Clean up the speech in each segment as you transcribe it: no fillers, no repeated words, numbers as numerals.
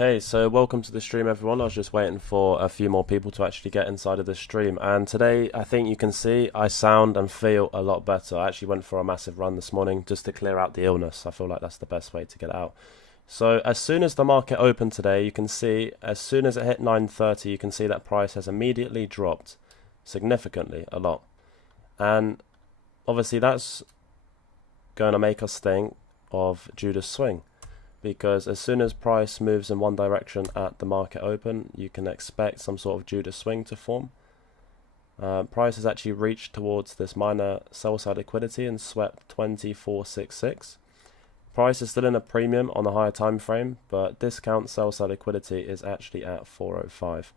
Okay, so welcome to the stream, everyone. I was just waiting for a few more people to actually get inside of the stream, and today I think you can see I sound and feel a lot better. I actually went for a massive run this morning just to clear out the illness. I feel like that's the best way to get it out. So as soon as the market opened today, you can see as soon as it hit 9:30, you can see that price has immediately dropped significantly, a lot. And obviously that's going to make us think of Judas swing, because as soon as price moves in one direction at the market open, you can expect some sort of Judas swing to form. Price has actually reached towards this minor sell side liquidity and swept 2466. Price is still in a premium on the higher time frame, but discount sell side liquidity is actually at 405.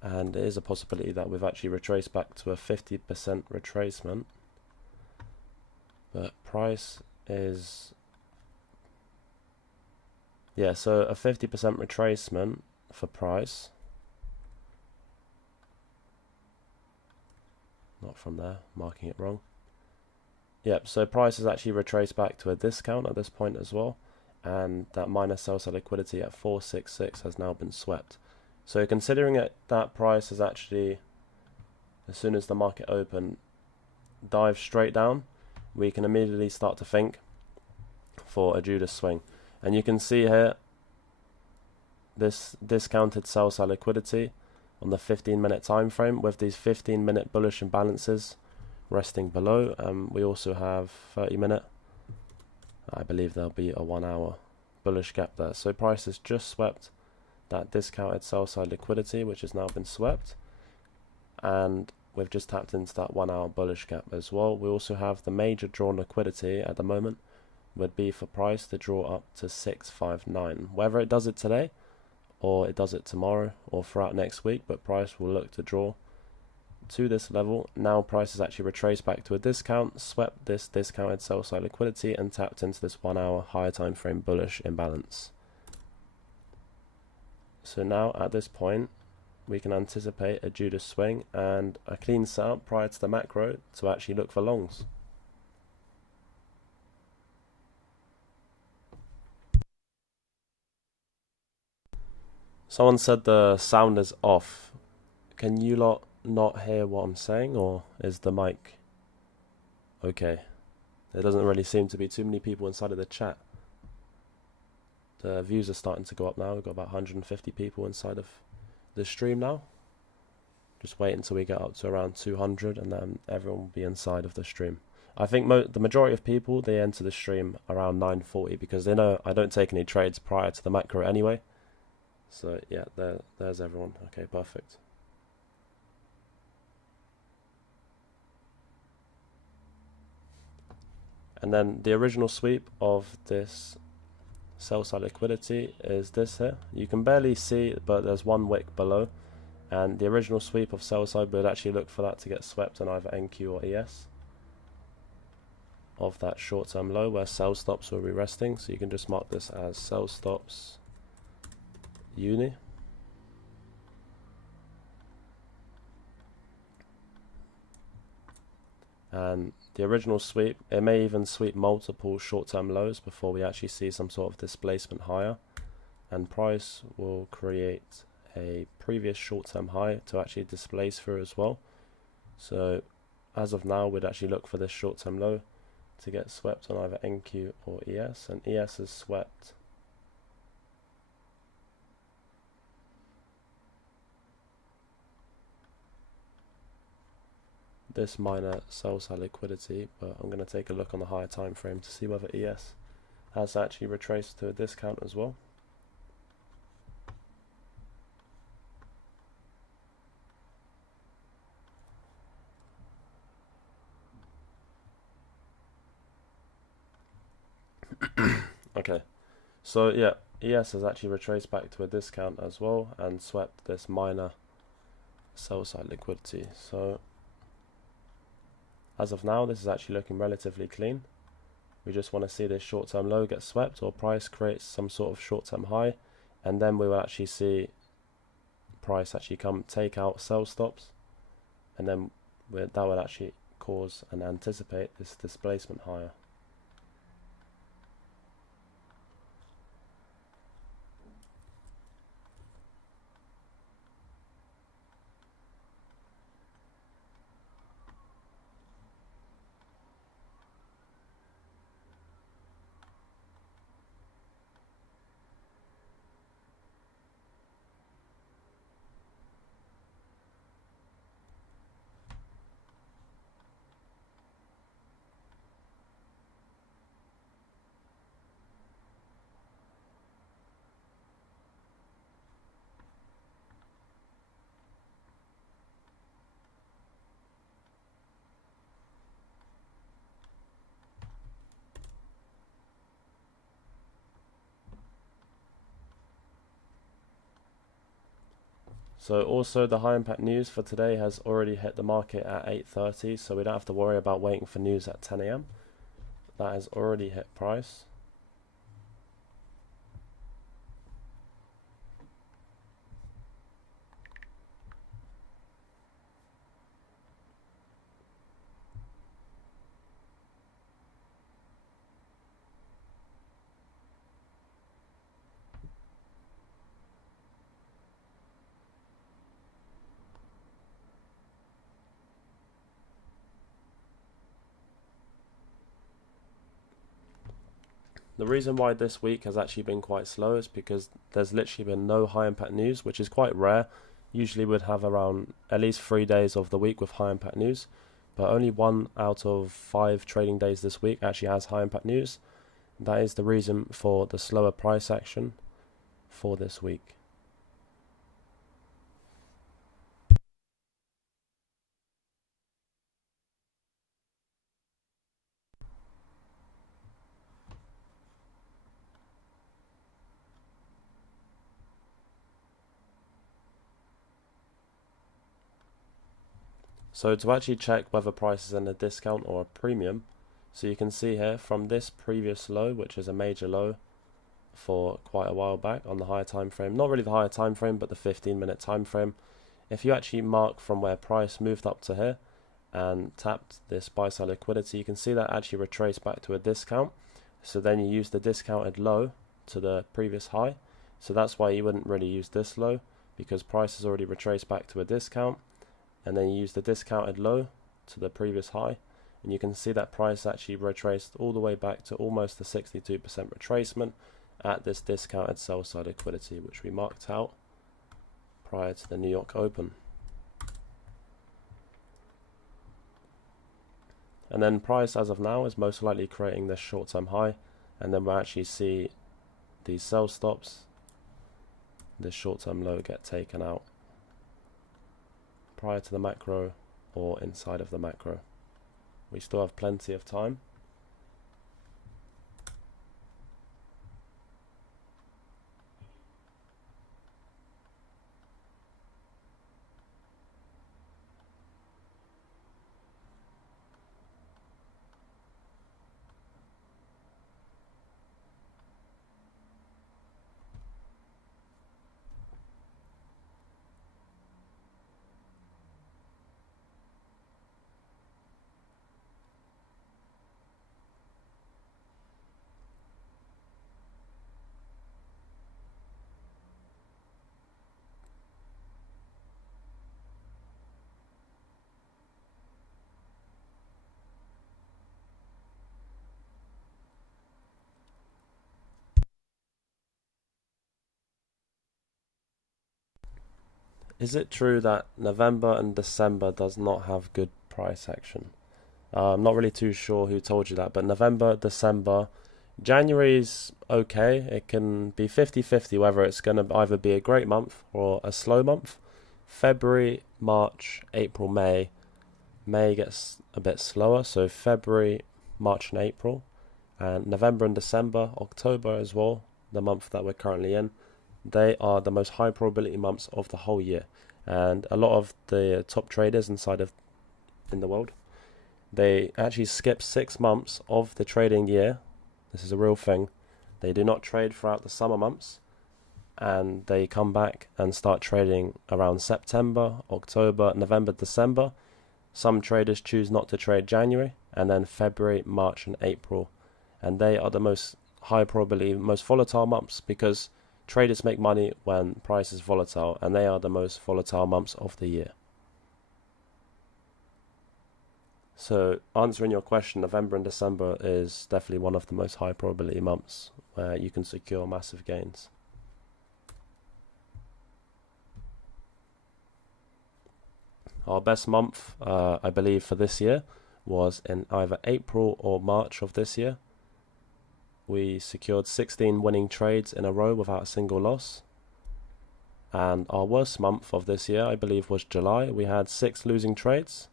And there is a possibility that we've actually retraced back to a 50% retracement. But price is... yeah, so a 50% retracement for price. Not from there, marking it wrong. Yep, so price has actually retraced back to a discount at this point as well. And that minor sell side liquidity at 466 has now been swept. So considering it, that price has actually, as soon as the market opened, dived straight down, we can immediately start to think for a Judas swing. And you can see here this discounted sell side liquidity on the 15-minute time frame with these 15-minute bullish imbalances resting below. We also have 30-minute. I believe there'll be a 1 hour bullish gap there. So price has just swept that discounted sell side liquidity, which has now been swept, and we've just tapped into that 1 hour bullish gap as well. We also have the major drawn liquidity at the moment would be for price to draw up to 659. Whether it does it today or it does it tomorrow or throughout next week, but price will look to draw to this level. Now price has actually retraced back to a discount, swept this discounted sell side liquidity and tapped into this 1 hour higher time frame bullish imbalance. So now at this point we can anticipate a Judas swing and a clean setup prior to the macro to actually look for longs. Someone said the sound is off. Can you lot not hear what I'm saying, or is the mic okay? There doesn't really seem to be too many people inside of the chat. The views are starting to go up now. We've got about 150 people inside of the stream now. Just wait until we get up to around 200 and then everyone will be inside of the stream. I think the majority of people, they enter the stream around 9:40 because they know I don't take any trades prior to the macro anyway. So yeah, there's everyone. Okay, perfect. And then the original sweep of this sell side liquidity is this here. You can barely see, but there's one wick below. And the original sweep of sell side would actually look for that to get swept on either NQ or ES of that short term low where sell stops will be resting. So you can just mark this as sell stops uni. And the original sweep, it may even sweep multiple short-term lows before we actually see some sort of displacement higher, and price will create a previous short-term high to actually displace through as well. So as of now, we'd actually look for this short-term low to get swept on either NQ or ES, and ES is swept this minor sell side liquidity, but I'm going to take a look on the higher time frame to see whether ES has actually retraced to a discount as well. Okay, so yeah, ES has actually retraced back to a discount as well and swept this minor sell side liquidity. So as of now, this is actually looking relatively clean. We just want to see this short-term low get swept or price creates some sort of short-term high, and then we will actually see price actually come take out sell stops, and then that will actually cause and anticipate this displacement higher. So also the high impact news for today has already hit the market at 8:30, so we don't have to worry about waiting for news at 10 a.m. That has already hit price. The reason why this week has actually been quite slow is because there's literally been no high impact news, which is quite rare. Usually we'd have around at least 3 days of the week with high impact news, but only 1 out of 5 trading days this week actually has high impact news. That is the reason for the slower price action for this week. So to actually check whether price is in a discount or a premium, so you can see here from this previous low, which is a major low for quite a while back on the higher time frame, not really the higher time frame but the 15-minute time frame, if you actually mark from where price moved up to here and tapped this buy side liquidity, you can see that actually retraced back to a discount. So then you use the discounted low to the previous high, so that's why you wouldn't really use this low, because price has already retraced back to a discount. And then you use the discounted low to the previous high, and you can see that price actually retraced all the way back to almost a 62% retracement at this discounted sell side liquidity, which we marked out prior to the New York Open. And then price as of now is most likely creating this short-term high, and then we'll actually see these sell stops, this short-term low, get taken out prior to the macro or inside of the macro. We still have plenty of time. Is it true that November and December does not have good price action? I'm not really too sure who told you that, but November, December, January's okay. It can be 50-50 whether it's going to either be a great month or a slow month. February, March, April, May. May gets a bit slower, so February, March and April. And November and December, October as well, the month that we're currently in, they are the most high probability months of the whole year. And a lot of the top traders in the world, they actually skip 6 months of the trading year. This is a real thing. They do not trade throughout the summer months, and they come back and start trading around September, October, November, December. Some traders choose not to trade January, and then February, March and April. And they are the most high probability, most volatile months, because traders make money when price is volatile, and they are the most volatile months of the year. So answering your question, November and December is definitely one of the most high probability months where you can secure massive gains. Our best month, I believe, for this year was in either April or March of this year. We secured 16 winning trades in a row without a single loss. And our worst month of this year, I believe, was July. We had 6 losing trades.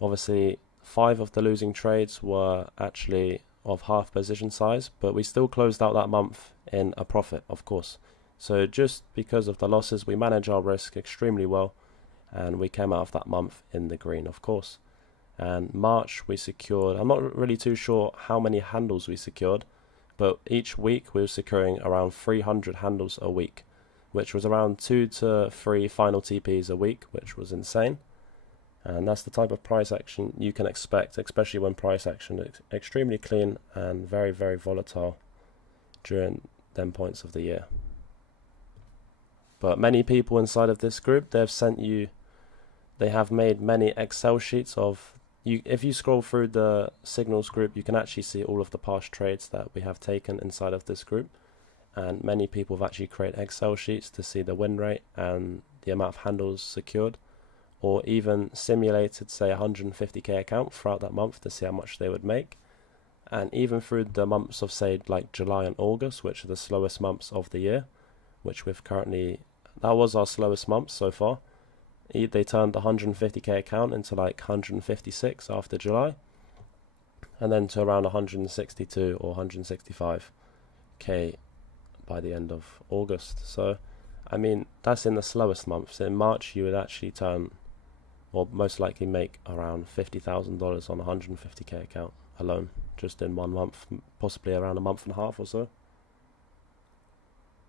Obviously, 5 of the losing trades were actually of half position size, but we still closed out that month in a profit, of course. So just because of the losses, we manage our risk extremely well, and we came out of that month in the green, of course. And March we secured, I'm not really too sure how many handles we secured, but each week we were securing around 300 handles a week, which was around 2 to 3 final TPs a week, which was insane. And that's the type of price action you can expect, especially when price action is extremely clean and very, very volatile during them points of the year. But many people inside of this group, they have made many Excel sheets of, if you scroll through the signals group, you can actually see all of the past trades that we have taken inside of this group. And many people have actually created Excel sheets to see the win rate and the amount of handles secured, or even simulated, say, 150k account throughout that month to see how much they would make. And even through the months of, say, like July and August, which are the slowest months of the year, which we've currently, that was our slowest month so far. They turned the 150k account into like 156 after July, and then to around 162 or 165k by the end of August. So, I mean, that's in the slowest months. In March, you would actually turn, or most likely make around $50,000 on a 150k account alone, just in 1 month, possibly around a month and a half or so.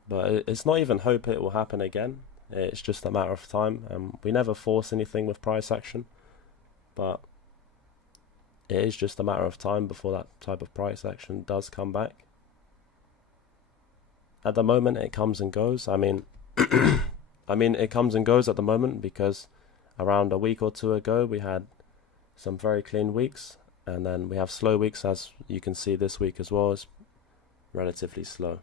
But it's not even hope it will happen again. It's just a matter of time, and we never force anything with price action, but it is just a matter of time before that type of price action does come back. At the moment, it comes and goes. I mean, it comes and goes at the moment because around a week or two ago, we had some very clean weeks, and then we have slow weeks, as you can see this week as well, is relatively slow.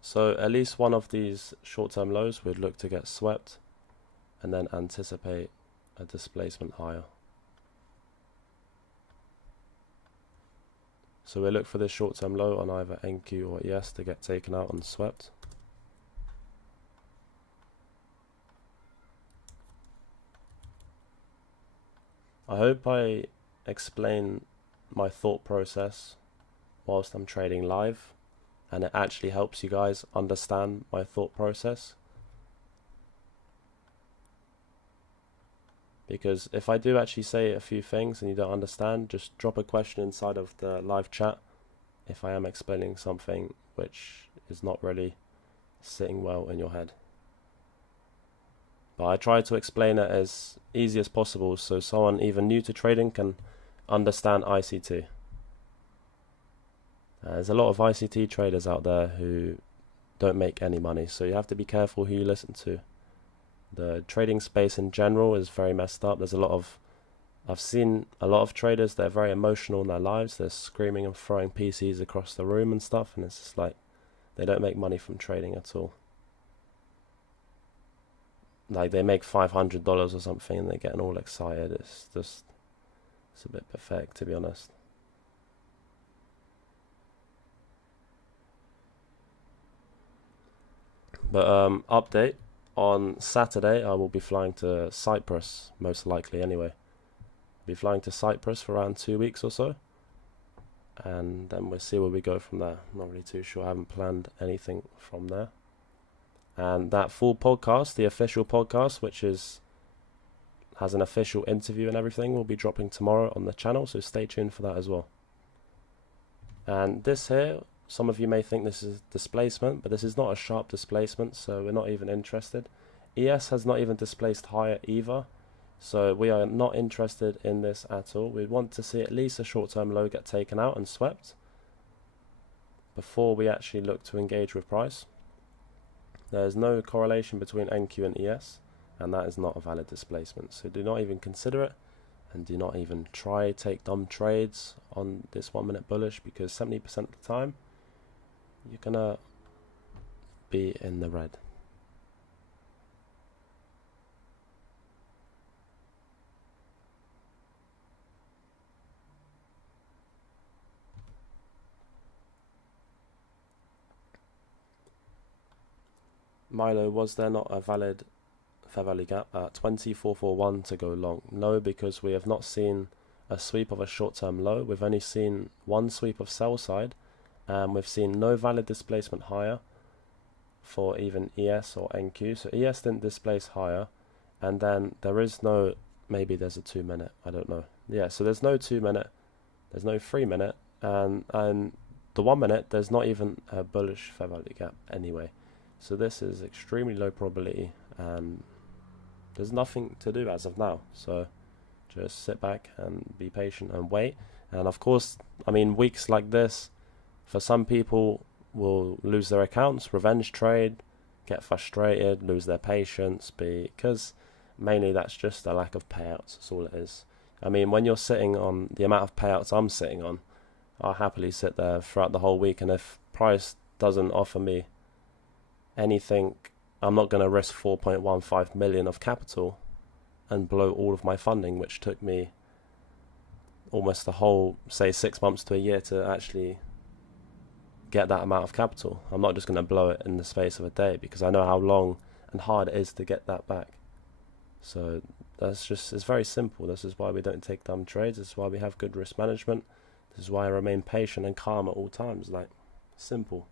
So at least one of these short-term lows we'd look to get swept and then anticipate a displacement higher. So we look for this short-term low on either NQ or ES to get taken out and swept. I hope I explain my thought process whilst I'm trading live, and it actually helps you guys understand my thought process. Because if I do actually say a few things and you don't understand, just drop a question inside of the live chat if I am explaining something which is not really sitting well in your head. But I try to explain it as easy as possible so someone even new to trading can understand ICT. There's a lot of ICT traders out there who don't make any money, so you have to be careful who you listen to. The trading space in general is very messed up. I've seen a lot of traders that are very emotional in their lives. They're screaming and throwing PCs across the room and stuff, and it's just like they don't make money from trading at all. Like they make $500 or something and they're getting all excited. It's a bit pathetic, to be honest. But update, on Saturday I will be flying to Cyprus, most likely anyway. I'll be flying to Cyprus for around 2 weeks or so, and then we'll see where we go from there. I'm not really too sure, I haven't planned anything from there. And that full podcast, the official podcast, which has an official interview and everything, will be dropping tomorrow on the channel, so stay tuned for that as well. And this here, some of you may think this is displacement, but this is not a sharp displacement, so we're not even interested. ES has not even displaced higher either, so we are not interested in this at all. We want to see at least a short-term low get taken out and swept before we actually look to engage with price. There is no correlation between NQ and ES, and that is not a valid displacement, so do not even consider it. And do not even try take dumb trades on this 1 minute bullish, because 70% of the time you're gonna be in the red. Milo, was there not a valid fair value gap at 2441 to go long? No, because we have not seen a sweep of a short-term low. We've only seen one sweep of sell side, and we've seen no valid displacement higher for even ES or NQ. So ES didn't displace higher, and then there is no, maybe there's a 2 minute, I don't know. Yeah, so there's no 2 minute, there's no 3 minute, and the 1 minute, there's not even a bullish fair value gap anyway. So this is extremely low probability, and there's nothing to do as of now. So just sit back and be patient and wait. And of course, I mean, weeks like this, for some people, will lose their accounts, revenge trade, get frustrated, lose their patience, because mainly that's just a lack of payouts. That's all it is. I mean, when you're sitting on the amount of payouts I'm sitting on, I'll happily sit there throughout the whole week, and if price doesn't offer me anything, I'm not going to risk 4.15 million of capital and blow all of my funding, which took me almost the whole, say, 6 months to a year to actually get that amount of capital. I'm not just going to blow it in the space of a day, because I know how long and hard it is to get that back. So that's just, it's very simple. This is why we don't take dumb trades. This is why we have good risk management. This is why I remain patient and calm at all times. Like, simple.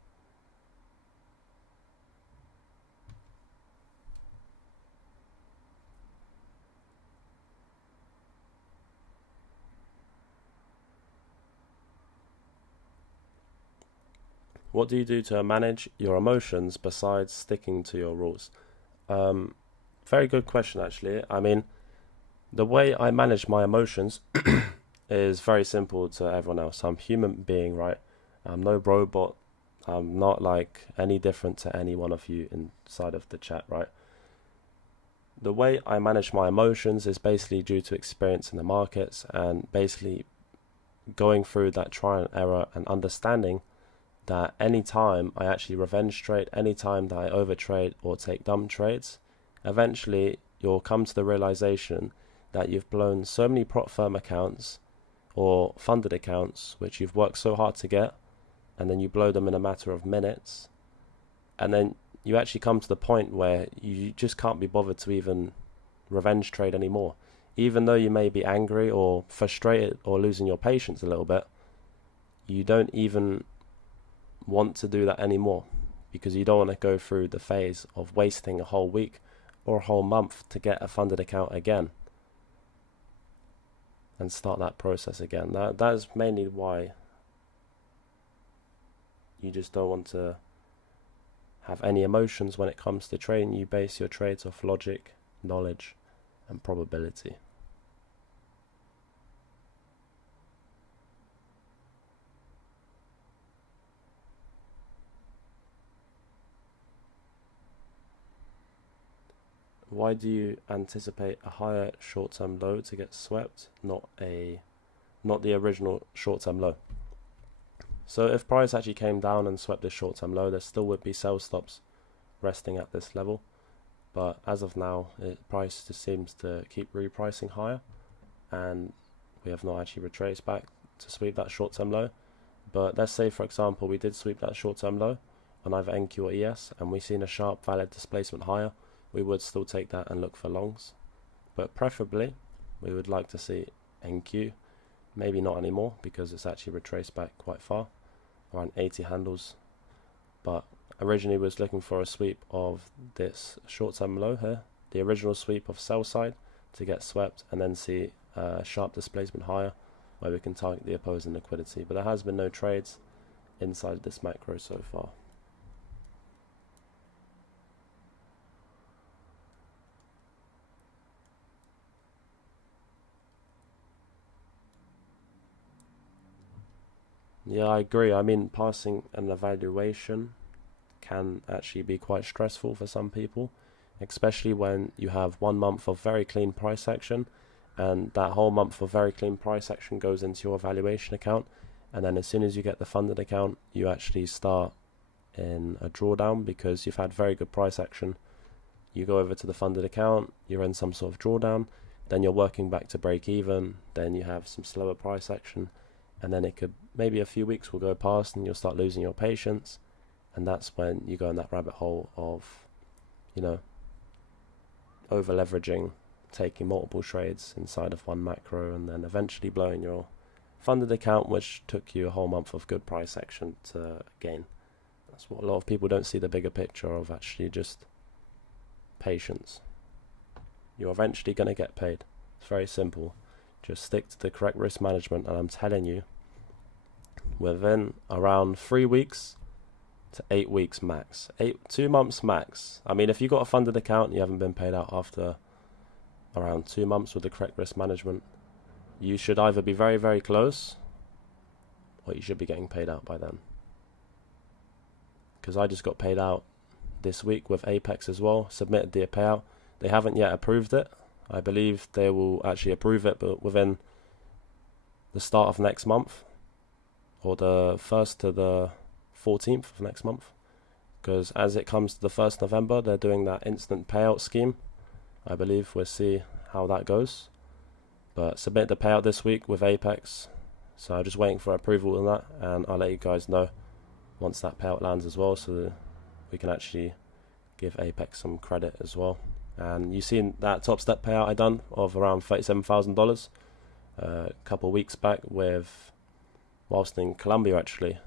What do you do to manage your emotions besides sticking to your rules? Very good question, actually. I mean, the way I manage my emotions is very simple to everyone else. I'm a human being, right? I'm no robot. I'm not like any different to any one of you inside of the chat, right? The way I manage my emotions is basically due to experience in the markets, and basically going through that trial and error and understanding that any time I actually revenge trade, any time that I overtrade or take dumb trades, eventually you'll come to the realization that you've blown so many prop firm accounts or funded accounts which you've worked so hard to get, and then you blow them in a matter of minutes, and then you actually come to the point where you just can't be bothered to even revenge trade anymore. Even though you may be angry or frustrated or losing your patience a little bit, you don't even want to do that anymore, because you don't want to go through the phase of wasting a whole week or a whole month to get a funded account again and start that process again. That is mainly why you just don't want to have any emotions when it comes to trading. You base your trades off logic, knowledge, and probability. Why do you anticipate a higher short-term low to get swept, not the original short-term low? So if price actually came down and swept this short-term low, there still would be sell stops resting at this level. But as of now, price just seems to keep repricing higher, and we have not actually retraced back to sweep that short-term low. But let's say, for example, we did sweep that short-term low on either NQ or ES, and we've seen a sharp valid displacement higher. We would still take that and look for longs, but preferably we would like to see NQ. Maybe not anymore, because it's actually retraced back quite far, around 80 handles. But originally was looking for a sweep of this short-term low here, the original sweep of sell side, to get swept and then see a sharp displacement higher where we can target the opposing liquidity. But there has been no trades inside this macro so far. Yeah, I agree. I mean, passing an evaluation can actually be quite stressful for some people, especially when you have 1 month of very clean price action, and that whole month of very clean price action goes into your evaluation account, and then as soon as you get the funded account, you actually start in a drawdown because you've had very good price action. You go over to the funded account, you're in some sort of drawdown, then you're working back to break even, then you have some slower price action, and then it could, maybe a few weeks will go past and you'll start losing your patience, and that's when you go in that rabbit hole of you know, over leveraging, taking multiple trades inside of one macro, and then eventually blowing your funded account, which took you a whole month of good price action to gain. That's what a lot of people don't see, the bigger picture of actually just patience. You're eventually going to get paid. It's very simple. Just stick to the correct risk management, and I'm telling you, within around 3 weeks to 8 weeks max, 2 months max. I mean, if you got a funded account and you haven't been paid out after around 2 months with the correct risk management, you should either be very, very close, or you should be getting paid out by then. Because I just got paid out this week with Apex as well, submitted the payout. They haven't yet approved it. I believe they will actually approve it, but within the start of next month, or the 1st to the 14th of next month. Because as it comes to the 1st November, they're doing that instant payout scheme. I believe we'll see how that goes. But submit the payout this week with Apex. So I'm just waiting for approval on that, and I'll let you guys know once that payout lands as well, so that we can actually give Apex some credit as well. And you've seen that top step payout I done of around $37,000 a couple of weeks back whilst in Colombia actually.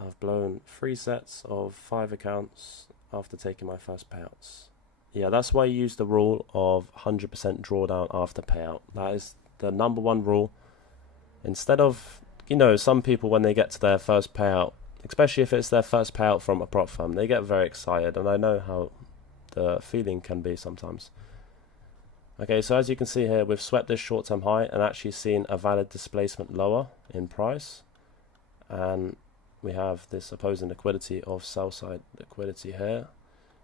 I've blown 3 sets of 5 accounts after taking my first payouts. Yeah, that's why you use the rule of 100% drawdown after payout. That is the number one rule. Instead of, some people when they get to their first payout, especially if it's their first payout from a prop firm, they get very excited, and I know how the feeling can be sometimes. Okay, so as you can see here, we've swept this short-term high and actually seen a valid displacement lower in price, and we have this opposing liquidity of sell-side liquidity here.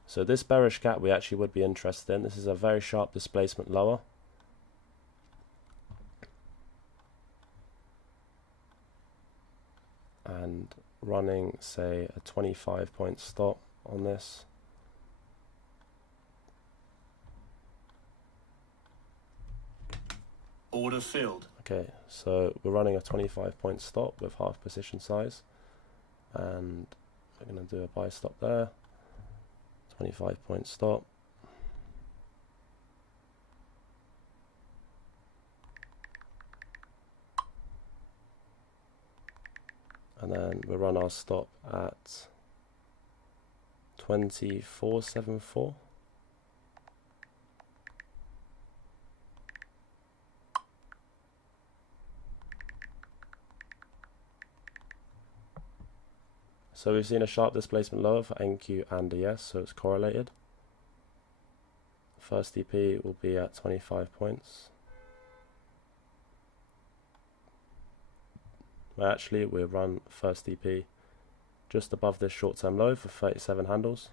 So this bearish gap we actually would be interested in. This is a very sharp displacement lower. And running, say, a 25-point stop on this. Order filled. Okay, so we're running a 25-point stop with half position size. And we're going to do a buy stop there. 25-point stop. And then we'll run our stop at 24.74. So we've seen a sharp displacement lower for NQ and ES, so it's correlated. First DP will be at 25 points. Well, actually, we'll run first DP just above this short-term low for 37 handles.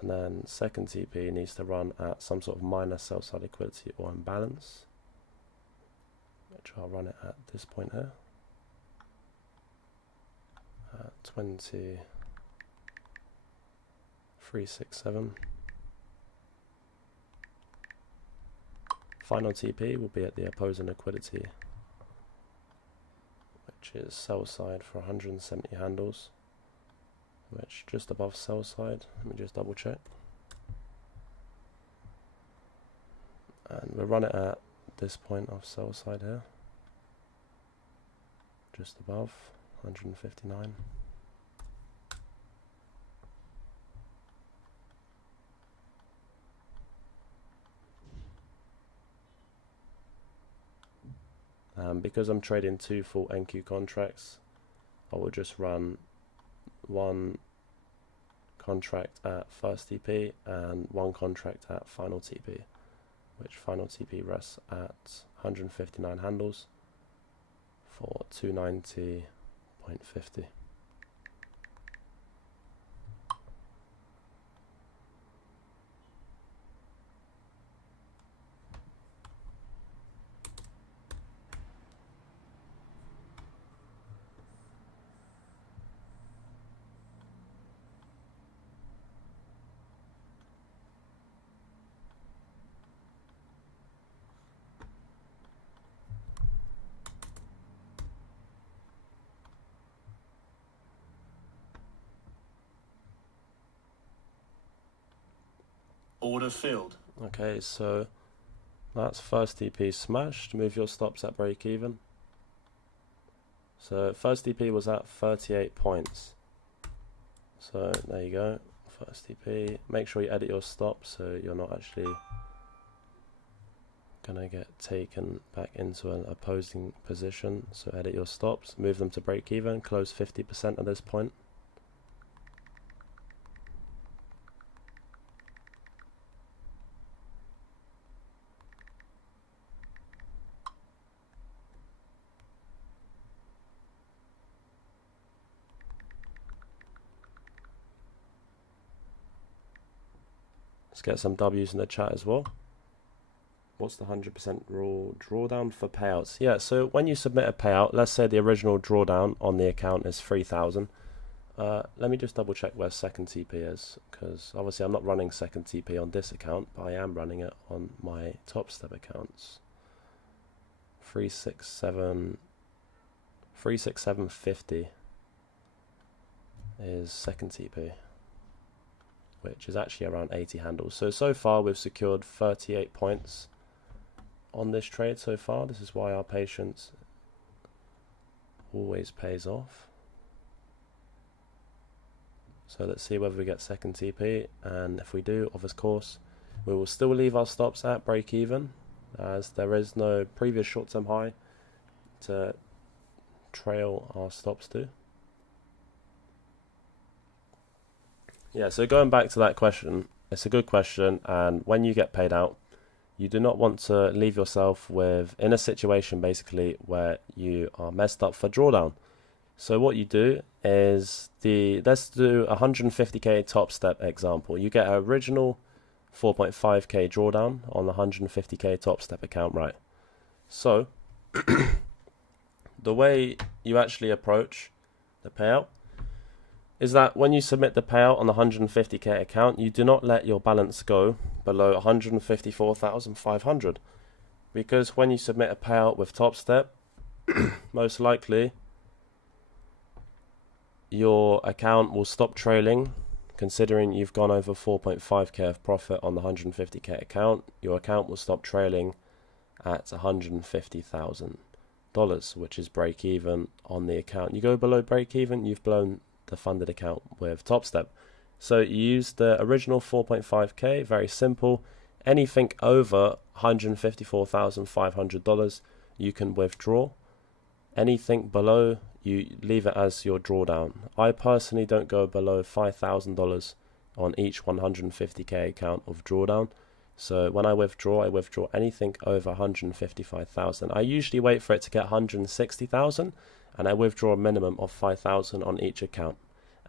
And then second TP needs to run at some sort of minor sell-side liquidity or imbalance, which I'll run it at this point here, at 23.67. Final TP will be at the opposing liquidity, which is sell side for 170 handles, which just above sell side. Let me just double check. And we'll run it at this point of sell side here, just above 159. Because I'm trading 2 full NQ contracts, I will just run 1 contract at first TP and 1 contract at final TP, which final TP rests at 159 handles for 290.50. Order filled. Okay, so that's first TP smashed. Move your stops at break even. So first TP was at 38 points. So there you go, first TP. Make sure you edit your stops so you're not actually gonna get taken back into an opposing position. So edit your stops, move them to break even, close 50% at this point. Let's get some W's in the chat as well. What's the 100% rule? Drawdown for payouts. Yeah, so when you submit a payout, let's say the original drawdown on the account is 3,000. Let me just double check where second TP is, because obviously I'm not running second TP on this account, but I am running it on my top step accounts. 36750 is second TP, which is actually around 80 handles. So far we've secured 38 points on this trade so far. This is why our patience always pays off. So let's see whether we get second TP, and if we do, of course, we will still leave our stops at break even, as there is no previous short-term high to trail our stops to. Yeah, so going back to that question, it's a good question, and when you get paid out, you do not want to leave yourself in a situation basically where you are messed up for drawdown. So what you do is let's do 150k top step example. You get an original 4.5k drawdown on the 150k top step account, right? So the way you actually approach the payout is that when you submit the payout on the 150k account, you do not let your balance go below 154,500, because when you submit a payout with top step, most likely your account will stop trailing. Considering you've gone over 4.5k of profit on the 150k account, your account will stop trailing at $150,000, which is break even on the account. You go below break even, you've blown the funded account with top step. So you use the original 4.5k, very simple. Anything over $154,500 you can withdraw. Anything below, you leave it as your drawdown. I personally don't go below $5,000 on each 150k account of drawdown. So when I withdraw anything over 155,000. I usually wait for it to get 160,000, and I withdraw a minimum of 5,000 on each account.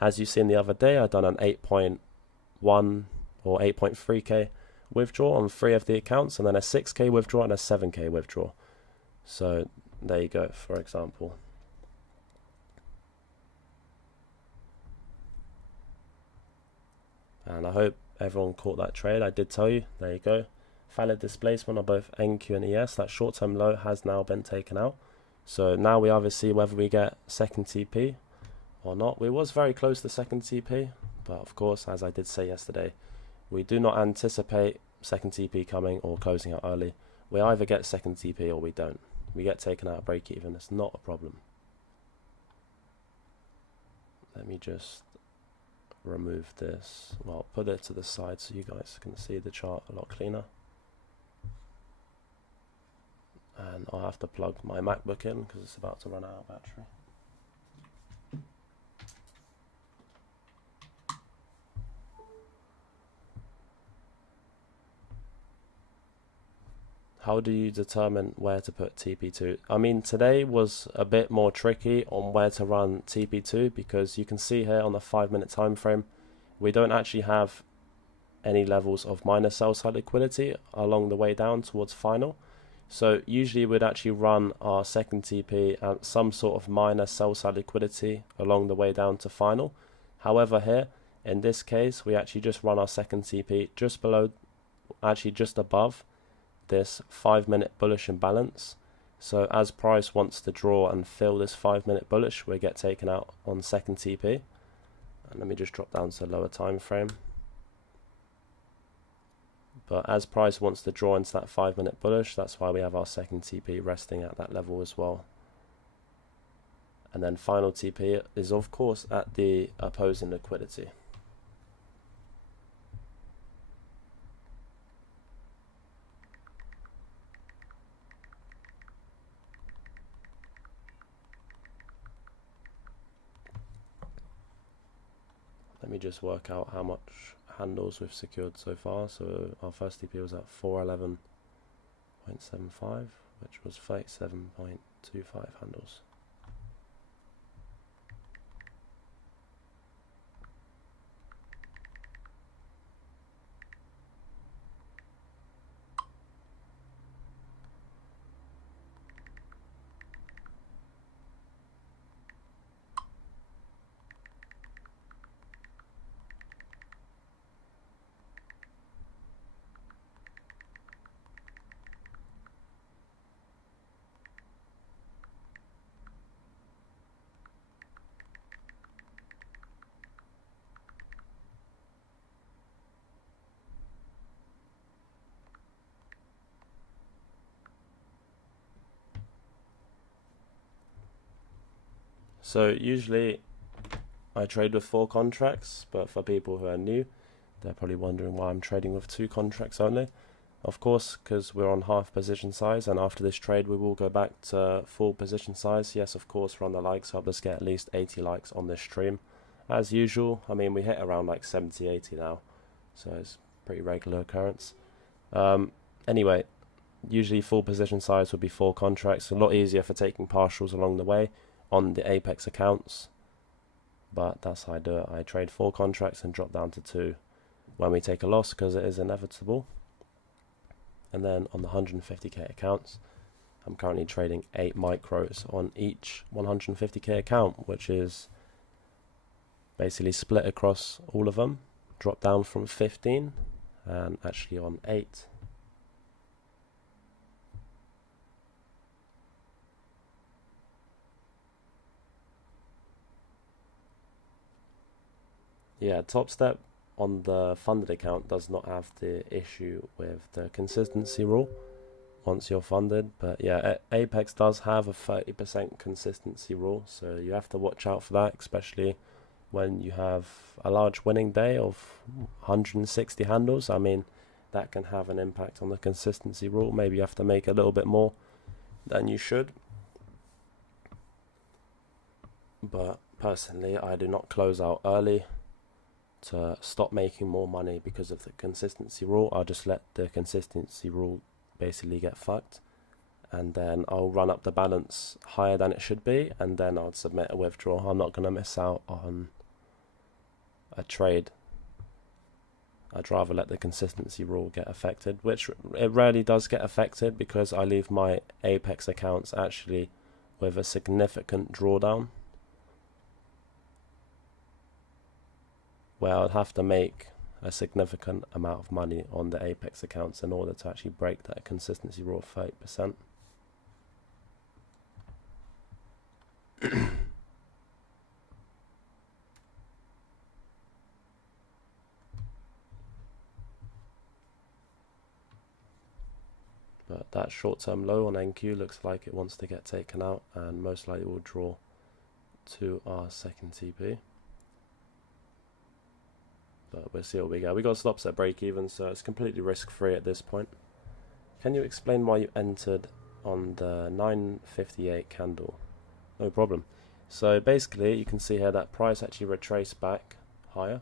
As you seen the other day, I done an 8.1 or 8.3k withdraw on 3 of the accounts, and then a 6k withdraw and a 7k withdraw. So there you go, for example. And I hope everyone caught that trade. I did tell you. There you go. Valid displacement on both NQ and ES. That short-term low has now been taken out. So now we either see whether we get second TP or not. We was very close to second TP, but of course, as I did say yesterday, we do not anticipate second TP coming or closing out early. We either get second TP or we don't. We get taken out of break even. It's not a problem. Let me just remove this. Well, put it to the side so you guys can see the chart a lot cleaner. And I'll have to plug my MacBook in because it's about to run out of battery. How do you determine where to put TP2? I mean, today was a bit more tricky on where to run TP2, because you can see here on the 5-minute time frame, we don't actually have any levels of minor sell side liquidity along the way down towards final. So usually we'd actually run our second TP at some sort of minor sell side liquidity along the way down to final. However, here in this case, we actually just run our second TP just below, actually just above this 5-minute bullish imbalance. So as price wants to draw and fill this 5-minute bullish, we get taken out on second TP. And let me just drop down to lower time frame. But as price wants to draw into that 5-minute bullish, that's why we have our second TP resting at that level as well. And then final TP is of course at the opposing liquidity. Let me just work out how much handles we've secured so far. So our first TP was at 411.75, which was 37.25 handles. So usually I trade with 4 contracts, but for people who are new, they're probably wondering why I'm trading with 2 contracts only. Of course, because we're on half position size, and after this trade we will go back to full position size. Yes, of course, we're on the likes, help us get at least 80 likes on this stream. As usual, I mean, we hit around like 70, 80 now, so it's a pretty regular occurrence. Anyway, usually full position size would be 4 contracts, a lot easier for taking partials along the way on the Apex accounts, but that's how I do it. I trade 4 contracts and drop down to 2 when we take a loss, because it is inevitable. And then on the 150k accounts, I'm currently trading 8 micros on each 150k account, which is basically split across all of them, drop down from 15 and actually on 8. Yeah, Top Step on the funded account does not have the issue with the consistency rule once you're funded, but yeah, Apex does have a 30% consistency rule, so you have to watch out for that, especially when you have a large winning day of 160 handles. I mean, that can have an impact on the consistency rule. Maybe you have to make a little bit more than you should, but personally I do not close out early to stop making more money because of the consistency rule. I'll just let the consistency rule basically get fucked, and then I'll run up the balance higher than it should be, and then I'll submit a withdrawal. I'm not going to miss out on a trade. I'd rather let the consistency rule get affected, which it rarely does get affected, because I leave my Apex accounts actually with a significant drawdown, where I'd have to make a significant amount of money on the Apex accounts in order to actually break that consistency rule of 30%. But that short-term low on NQ looks like it wants to get taken out, and most likely will draw to our second TP. But we'll see what we get. We got stops at break even, so it's completely risk-free at this point. Can you explain why you entered on the 958 candle? No problem. So basically, you can see here that price actually retraced back higher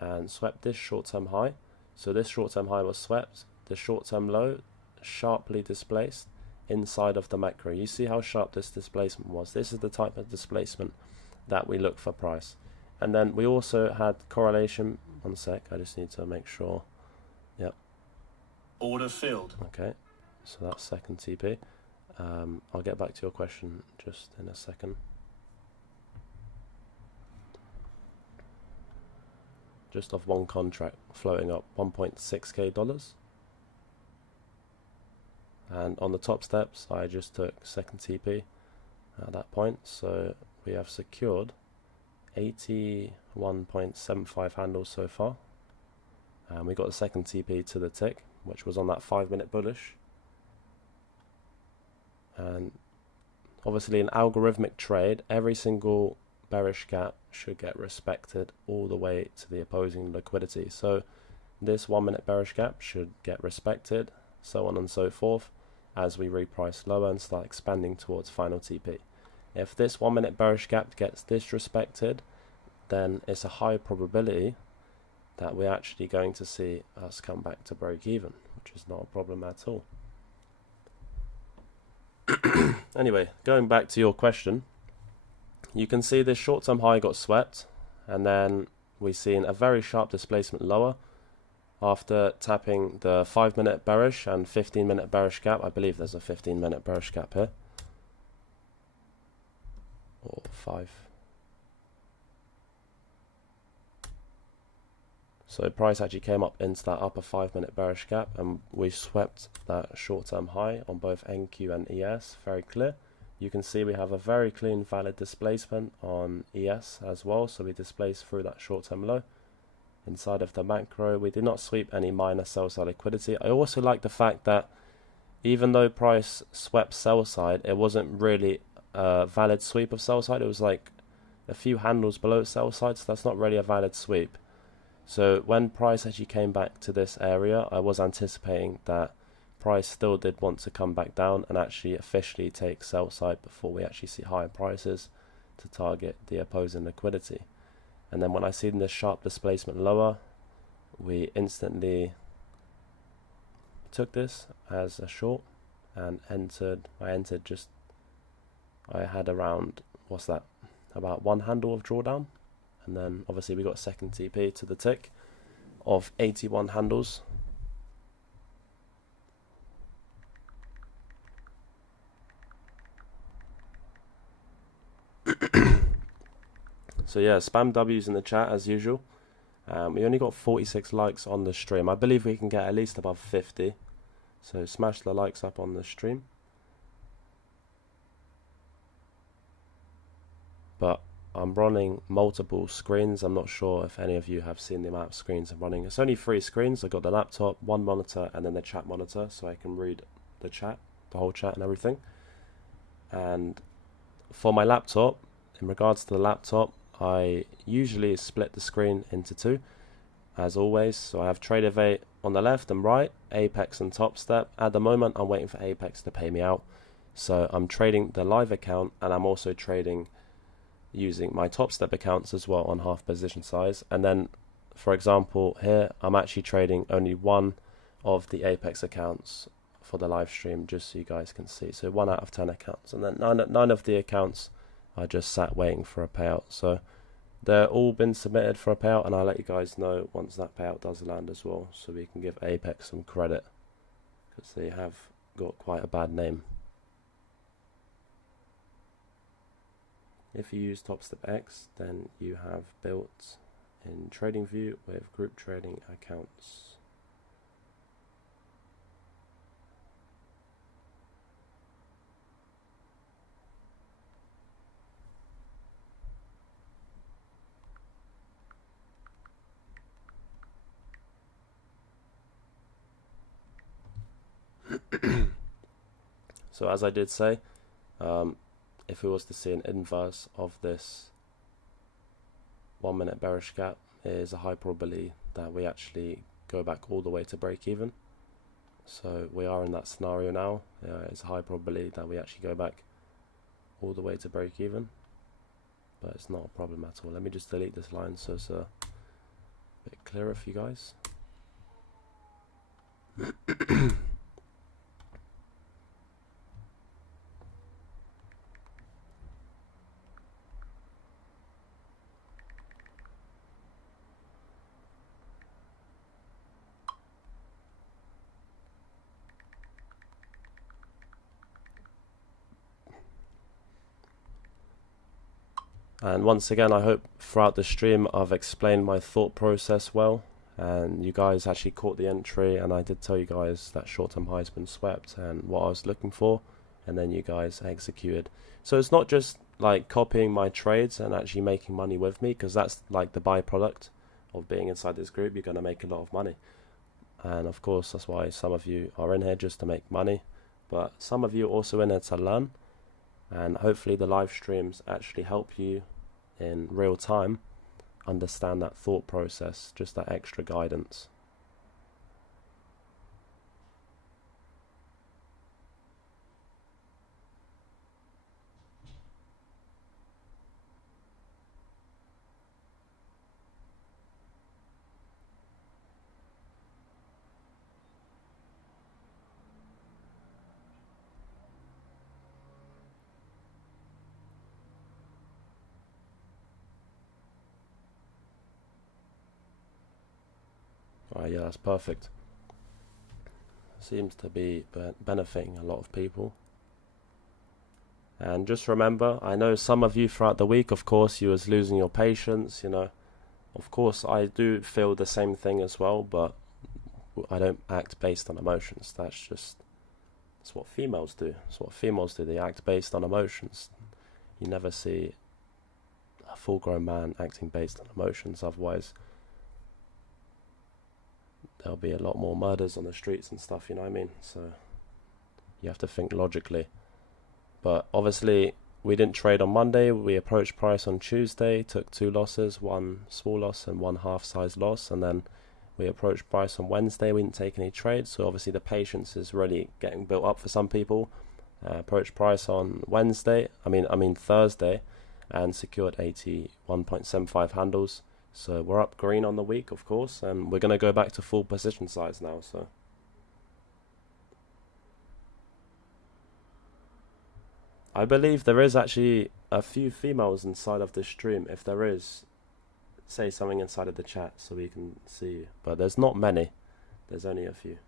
and swept this short-term high. So this short-term high was swept. The short-term low sharply displaced inside of the macro. You see how sharp this displacement was. This is the type of displacement that we look for price. And then we also had correlation. One sec, I just need to make sure. Yep. Order filled. Okay, so that's second TP. I'll get back to your question just in a second. Just off one contract floating up $1.6k. And on the top steps, I just took second TP at that point. So we have secured 81.75 handles so far, and we got the second TP to the tick, which was on that 5-minute bullish. And obviously an algorithmic trade, every single bearish gap should get respected all the way to the opposing liquidity. So this 1-minute bearish gap should get respected, so on and so forth, as we reprice lower and start expanding towards final TP. If this 1-minute bearish gap gets disrespected, then it's a high probability that we're actually going to see us come back to break even, which is not a problem at all. Anyway, going back to your question, you can see this short-term high got swept, and then we've seen a very sharp displacement lower after tapping the 5-minute bearish and 15-minute bearish gap. I believe there's a 15-minute bearish gap here, or 5. So price actually came up into that upper 5-minute bearish gap, and we swept that short-term high on both NQ and ES, very clear. You can see we have a very clean valid displacement on ES as well, so we displaced through that short-term low. Inside of the macro, we did not sweep any minor sell-side liquidity. I also like the fact that even though price swept sell-side, it wasn't really a valid sweep of sell-side. It was like a few handles below sell-side, so that's not really a valid sweep. So when price actually came back to this area, I was anticipating that price still did want to come back down and actually officially take sell side before we actually see higher prices to target the opposing liquidity. And then when I seen this sharp displacement lower, we instantly took this as a short and I had around, what's that, about 1 handle of drawdown. And then obviously we got a second TP to the tick of 81 handles. So yeah, spam W's in the chat as usual. We only got 46 likes on the stream. I believe we can get at least above 50. So smash the likes up on the stream. But I'm running multiple screens. I'm not sure if any of you have seen the amount of screens I'm running. It's only 3 screens. I've got the laptop, 1 monitor, and then the chat monitor, so I can read the chat, the whole chat and everything. And for my laptop, in regards to the laptop, I usually split the screen into 2, as always. So I have Tradeovate on the left and right, Apex and Top Step. At the moment, I'm waiting for Apex to pay me out. So I'm trading the live account, and I'm also trading using my Top Step accounts as well on half position size. And then, for example, here I'm actually trading only 1 of the Apex accounts for the live stream, just so you guys can see. So 1 out of 10 accounts, and then none of the accounts are just sat waiting for a payout. So they're all been submitted for a payout, and I'll let you guys know once that payout does land as well, so we can give Apex some credit, because they have got quite a bad name. If you use TopStep X, then you have built in TradingView with group trading accounts. So as I did say, if we was to see an inverse of this 1 minute bearish gap, it is a high probability that we actually go back all the way to break even. So we are in that scenario now. It's a high probability that we actually go back all the way to break even, but it's not a problem at all. Let me just delete this line so it's a bit clearer for you guys. And once again, I hope throughout the stream I've explained my thought process well, and you guys actually caught the entry, and I did tell you guys that short-term high has been swept and what I was looking for, and then you guys executed. So it's not just like copying my trades and actually making money with me, because that's like the byproduct of being inside this group. You're going to make a lot of money. and of course that's why some of you are in here just to make money, but some of you are also in here to learn, and hopefully the live streams actually help you in real time understand that thought process, just that extra guidance. Alright, yeah, that's perfect. Seems to be benefiting a lot of people. And just remember, I know some of you throughout the week, of course, you was losing your patience, you know. Of course, I do feel the same thing as well, but I don't act based on emotions. That's what females do. That's what females do. They act based on emotions. You never see a full-grown man acting based on emotions. Otherwise, there'll be a lot more murders on the streets and stuff, you know what I mean? So you have to think logically. But obviously, we didn't trade on Monday. We approached price on Tuesday, took 2 losses, 1 small loss and 1 half-size loss. And then we approached price on Wednesday. We didn't take any trades. So obviously the patience is really getting built up for some people. Approached price on Thursday, and secured 81.75 handles. So we're up green on the week, of course, and we're going to go back to full position size now. So I believe there is actually a few females inside of this stream. If there is, say something inside of the chat so we can see you. But there's not many. There's only a few.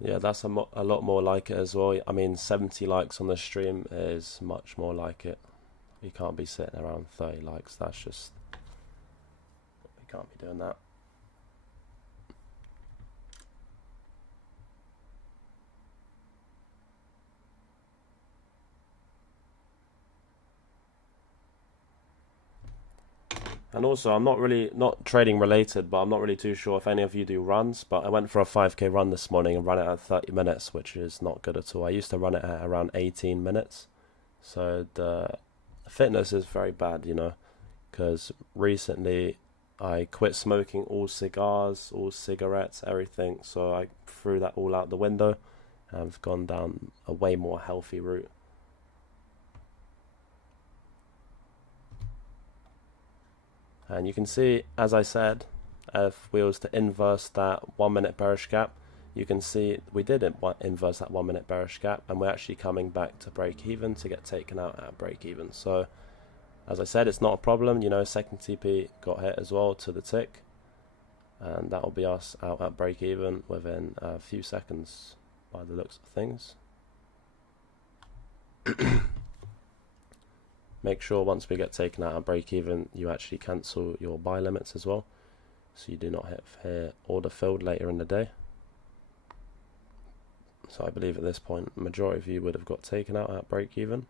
Yeah, that's a lot more like it as well. I mean, 70 likes on the stream is much more like it. You can't be sitting around 30 likes. That's just, we can't be doing that. And also, I'm not trading related, but I'm not really too sure if any of you do runs, but I went for a 5k run this morning and ran it at 30 minutes, which is not good at all. I used to run it at around 18 minutes. So the fitness is very bad, you know, because recently I quit smoking all cigars, all cigarettes, everything. So I threw that all out the window and I've gone down a way more healthy route. And you can see, as I said, if we was to inverse that 1 minute bearish gap, you can see we did inverse that 1 minute bearish gap, and we're actually coming back to break even to get taken out at break even. So as I said, it's not a problem, you know. Second TP got hit as well to the tick, and that will be us out at break even within a few seconds by the looks of things. Make sure once we get taken out at break even, you actually cancel your buy limits as well, so you do not hit order filled later in the day. So I believe at this point, majority of you would have got taken out at break even.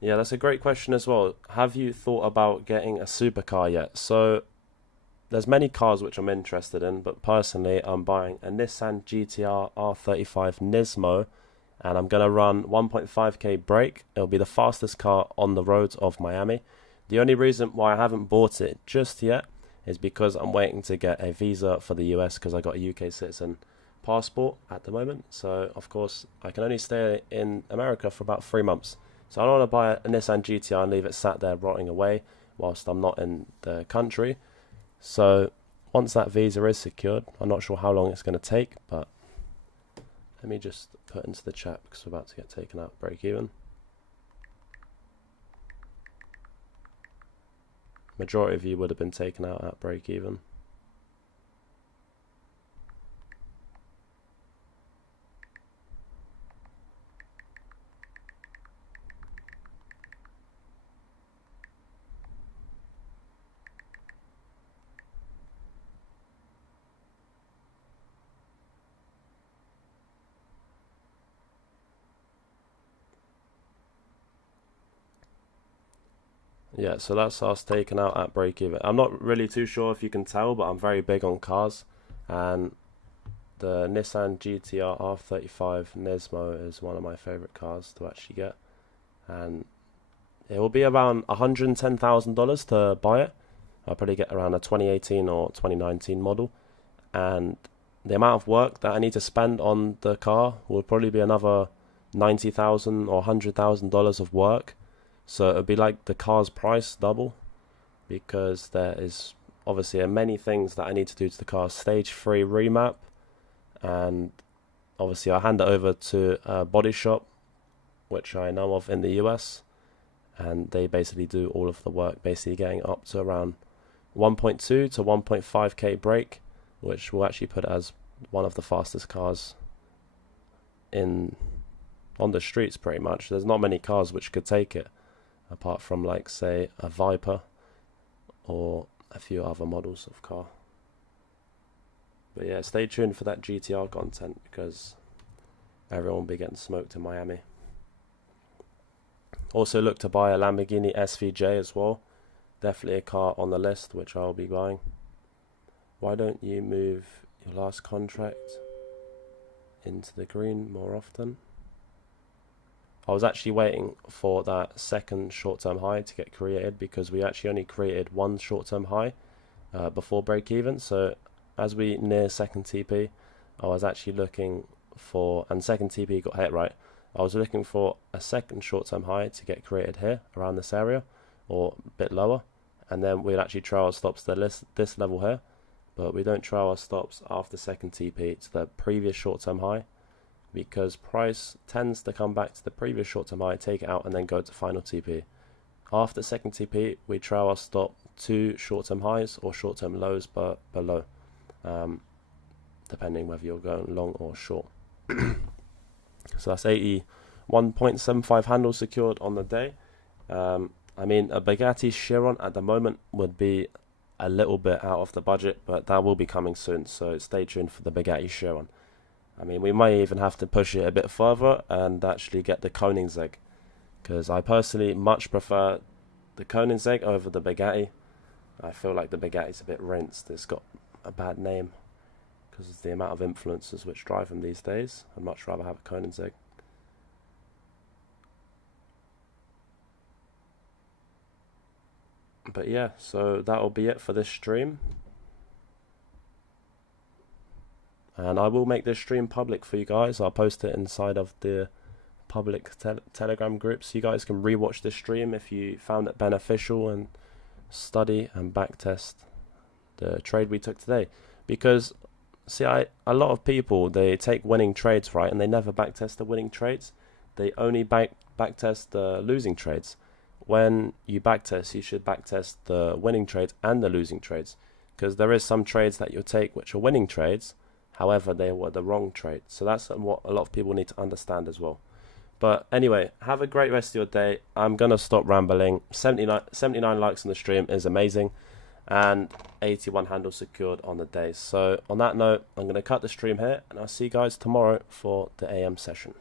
Yeah, that's a great question as well. Have you thought about getting a supercar yet? So there's many cars which I'm interested in, but personally I'm buying a Nissan GTR R35 Nismo, and I'm going to run 1.5k brake. It'll be the fastest car on the roads of Miami. The only reason why I haven't bought it just yet is because I'm waiting to get a visa for the US because I got a UK citizen passport at the moment. So of course I can only stay in America for about 3 months. So I don't want to buy a Nissan GTR and leave it sat there rotting away whilst I'm not in the country. So once that visa is secured, I'm not sure how long it's going to take, but let me just put into the chat because we're about to get taken out break even. Majority of you would have been taken out at break even. Yeah, so that's us taken out at break even. I'm not really too sure if you can tell, but I'm very big on cars, and the Nissan GTR R35 Nismo is one of my favorite cars to actually get, and it will be around $110,000 to buy it. I'll probably get around a 2018 or 2019 model, and the amount of work that I need to spend on the car will probably be another $90,000 or $100,000 of work. So it would be like the car's price double, because there is obviously many things that I need to do to the car. Stage 3 remap, and obviously I hand it over to a body shop which I know of in the US, and they basically do all of the work, basically getting up to around 1.2 to 1.5k brake, which will actually put it as one of the fastest cars on the streets pretty much. There's not many cars which could take it, apart from like say a Viper or a few other models of car. But yeah, stay tuned for that GTR content because everyone will be getting smoked in Miami. Also look to buy a Lamborghini SVJ as well. Definitely a car on the list which I'll be buying. Why don't you move your last contract into the green more often? I was actually waiting for that second short-term high to get created, because we actually only created one short-term high before break even. So as we near second TP, I was actually looking for, and second TP got hit, right? I was looking for a second short-term high to get created here around this area or a bit lower, and then we'd actually trail our stops to this level here, but we don't trail our stops after second TP to the previous short-term high, because price tends to come back to the previous short-term high, take it out, and then go to final TP. After second TP, we trail our stop to short-term highs or short-term lows but below, depending whether you're going long or short. So that's 81.75 handles secured on the day. I mean, a Bugatti Chiron at the moment would be a little bit out of the budget, but that will be coming soon, so stay tuned for the Bugatti Chiron. I mean, we might even have to push it a bit further and actually get the Koenigsegg, because I personally much prefer the Koenigsegg over the Bugatti. I feel like the Bugatti's a bit rinsed. It's got a bad name because of the amount of influencers which drive them these days. I'd much rather have a Koenigsegg. But yeah, so that'll be it for this stream. And I will make this stream public for you guys. I'll post it inside of the public Telegram group, so you guys can rewatch this stream if you found it beneficial, and study and backtest the trade we took today. Because, see, a lot of people, they take winning trades, right, and they never backtest the winning trades. They only backtest the losing trades. When you backtest, you should backtest the winning trades and the losing trades, because there is some trades that you'll take which are winning trades. However, they were the wrong trade. So that's what a lot of people need to understand as well. But anyway, have a great rest of your day. I'm going to stop rambling. 79 likes on the stream is amazing. And 81 handles secured on the day. So on that note, I'm going to cut the stream here. And I'll see you guys tomorrow for the AM session.